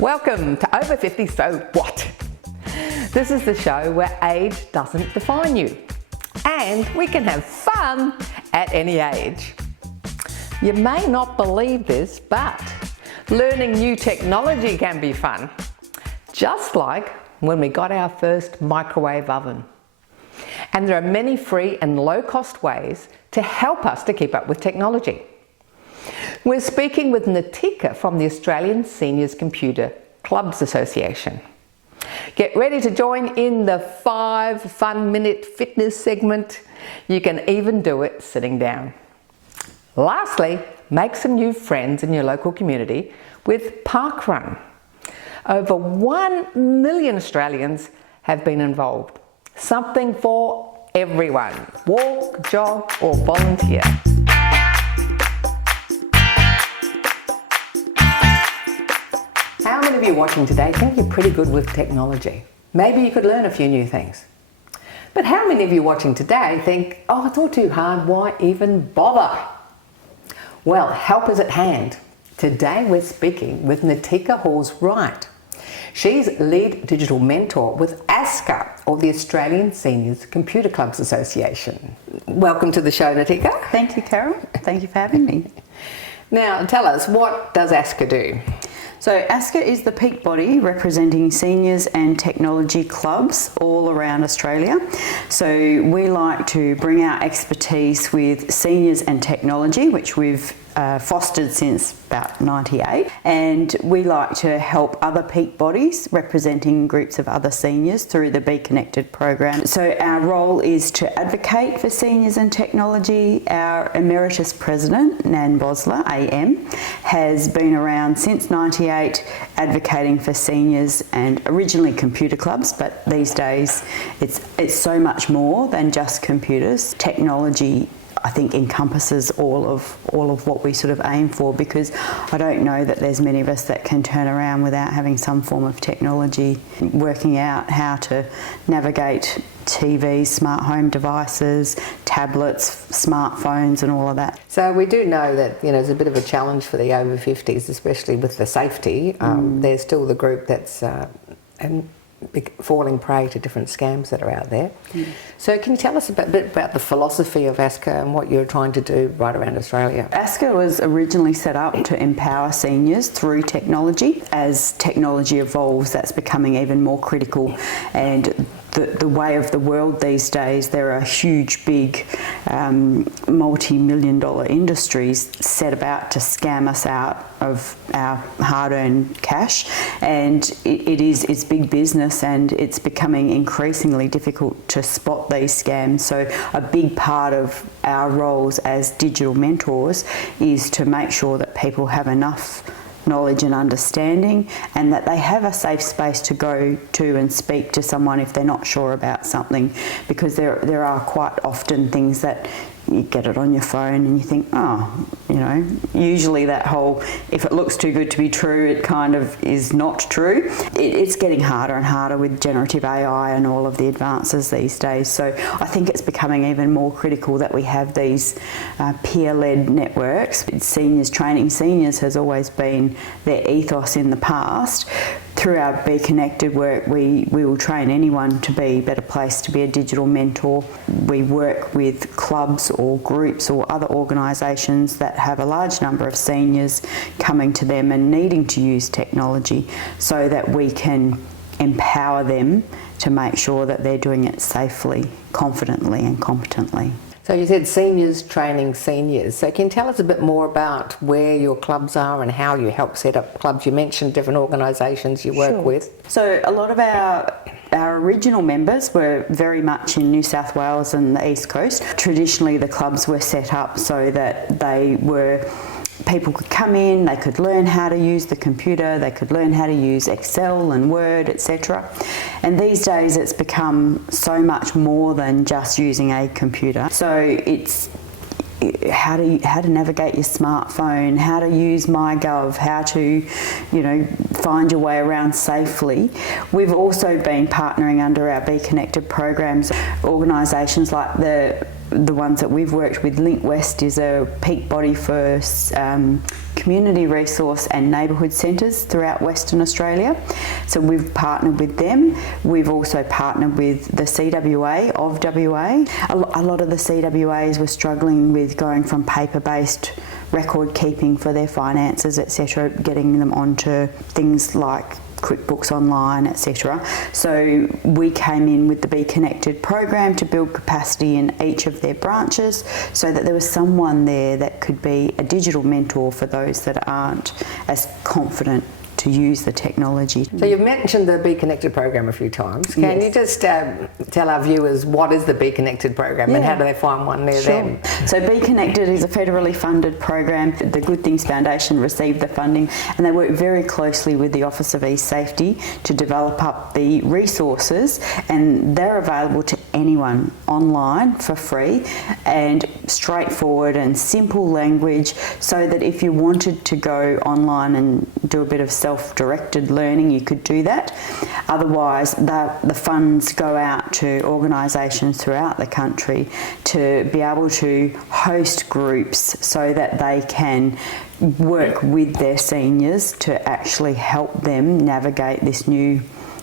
Welcome to Over 50 So What? This is the show where age doesn't define you and we can have fun at any age. You may not believe this, but learning new technology can be fun. Just like when we got our first microwave oven. And there are many free and low-cost ways to help us to keep up with technology. We're speaking with Natika from the Australian Seniors Computer Clubs Association. Get ready to join in the 5 fun-minute fitness segment. You can even do it sitting down. Lastly, make some new friends in your local community with Parkrun. Over 1 million Australians have been involved. Something for everyone. Walk, jog or volunteer. How many of you watching today think you're pretty good with technology? Maybe you could learn a few new things. But how many of you watching today think, oh, it's all too hard, why even bother? Well, help is at hand. Today we're speaking with Natika Hawes-Wright. She's lead digital mentor with ascca, or the Australian Seniors Computer Clubs Association. Welcome to the show, Natika. Thank you, Carol. Thank you for having me. Now, tell us, what does ascca do? So ascca is the peak body representing seniors and technology clubs all around Australia. So we like to bring our expertise with seniors and technology, which we've fostered since about 98, and we like to help other peak bodies representing groups of other seniors through the Be Connected program. So our role is to advocate for seniors and technology. Our emeritus president, Nan Bosler, AM, has been around since 98 advocating for seniors and originally computer clubs, but these days it's so much more than just computers. Technology, I think, encompasses all of what we sort of aim for, because I don't know that there's many of us that can turn around without having some form of technology, working out how to navigate TVs, smart home devices, tablets, smartphones and all of that. So we do know that there's a bit of a challenge for the over 50s, especially with the safety. There's still the group that's falling prey to different scams that are out there. So can you tell us a bit about the philosophy of ascca and what you're trying to do right around Australia? ascca was originally set up to empower seniors through technology. As technology evolves, that's becoming even more critical, and the way of the world these days, there are huge, big, multi-million dollar industries set about to scam us out of our hard-earned cash, and it's big business, and it's becoming increasingly difficult to spot these scams. So a big part of our roles as digital mentors is to make sure that people have enough knowledge and understanding, and that they have a safe space to go to and speak to someone if they're not sure about something, because there are quite often things that you get it on your phone and you think, usually that whole, if it looks too good to be true, it kind of is not true. It's getting harder and harder with generative AI and all of the advances these days. So I think it's becoming even more critical that we have these peer-led networks. Seniors training seniors has always been their ethos in the past. Through our Be Connected work, we will train anyone to be a better place to be a digital mentor. We work with clubs or groups or other organisations that have a large number of seniors coming to them and needing to use technology, so that we can empower them to make sure that they're doing it safely, confidently and competently. So you said seniors training seniors. So can you tell us a bit more about where your clubs are and how you help set up clubs? You mentioned different organisations you work with. So a lot of our our original members were very much in New South Wales and the East Coast. Traditionally, the clubs were set up so that people could come in, they could learn how to use the computer, they could learn how to use Excel and Word, etc. And these days it's become so much more than just using a computer. So it's how to navigate your smartphone, how to use MyGov, how to, find your way around safely. We've also been partnering under our Be Connected programs, organisations like the ones that we've worked with. Link West is a peak body for community resource and neighbourhood centres throughout Western Australia. So we've partnered with them. We've also partnered with the CWA of WA. A lot of the CWAs were struggling with going from paper-based record keeping for their finances, etc., getting them onto things like QuickBooks Online, etc. So we came in with the Be Connected program to build capacity in each of their branches so that there was someone there that could be a digital mentor for those that aren't as confident to use the technology. So you've mentioned the Be Connected program a few times. Can you just tell our viewers what is the Be Connected program and how do they find one near them? So Be Connected is a federally funded program. The Good Things Foundation received the funding and they work very closely with the Office of E-Safety to develop up the resources, and they're available to anyone online for free and straightforward and simple language, so that if you wanted to go online and do a bit of self-directed learning, you could do that. Otherwise, the funds go out to organisations throughout the country to be able to host groups so that they can work with their seniors to actually help them navigate this new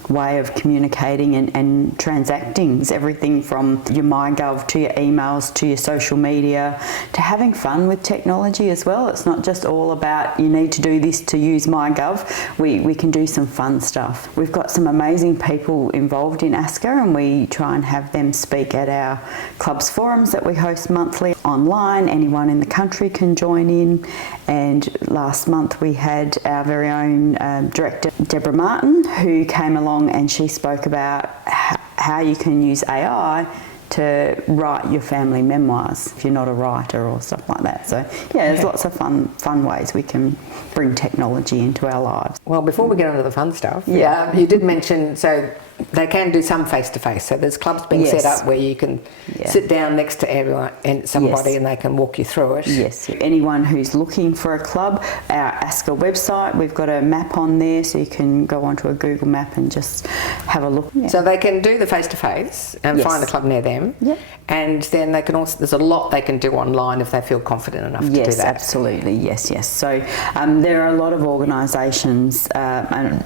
way of communicating and transacting. It's everything from your MyGov to your emails to your social media to having fun with technology as well. It's not just all about you need to do this to use MyGov. We can do some fun stuff. We've got some amazing people involved in ascca, and we try and have them speak at our club's forums that we host monthly online. Anyone in the country can join in, and last month we had our very own director Deborah Martin, who came along and she spoke about how you can use AI to write your family memoirs if you're not a writer or stuff like that. So there's lots of fun ways we can bring technology into our lives. Well, before we get on to the fun stuff, you did mention, so they can do some face-to-face. So there's clubs being set up where you can sit down next to everyone and somebody and they can walk you through it. Yes. Anyone who's looking for a club, our ascca website, we've got a map on there, so you can go onto a Google map and just have a look. Yeah. So they can do the face-to-face and find a club near them. Yeah. And then they can also, there's a lot they can do online if they feel confident enough to do that. Yes, absolutely. Yes. So there are a lot of organisations and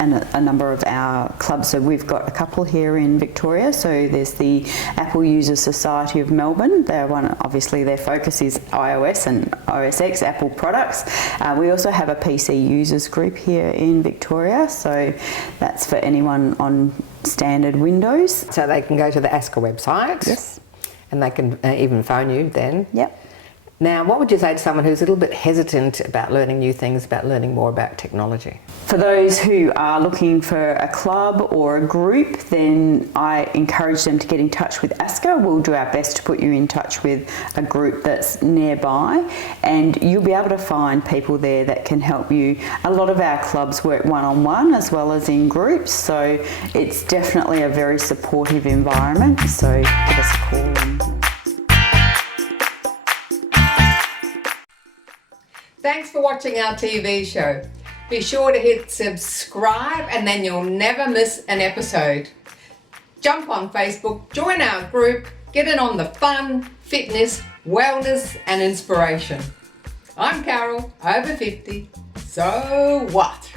a number of our clubs. So we've got a couple here in Victoria. So there's the Apple User Society of Melbourne. Obviously their focus is iOS and OS X, Apple products. We also have a PC users group here in Victoria. So that's for anyone on standard Windows. So they can go to the ascca website. Yes. And they can even phone you then. Yep. Now, what would you say to someone who's a little bit hesitant about learning new things, about learning more about technology? For those who are looking for a club or a group, then I encourage them to get in touch with ascca. We'll do our best to put you in touch with a group that's nearby, and you'll be able to find people there that can help you. A lot of our clubs work one-on-one as well as in groups, so it's definitely a very supportive environment. So give us a call. Thanks for watching our TV show. Be sure to hit subscribe and then you'll never miss an episode. Jump on Facebook, join our group, get in on the fun, fitness, wellness and inspiration. I'm Carol, over 50. So what?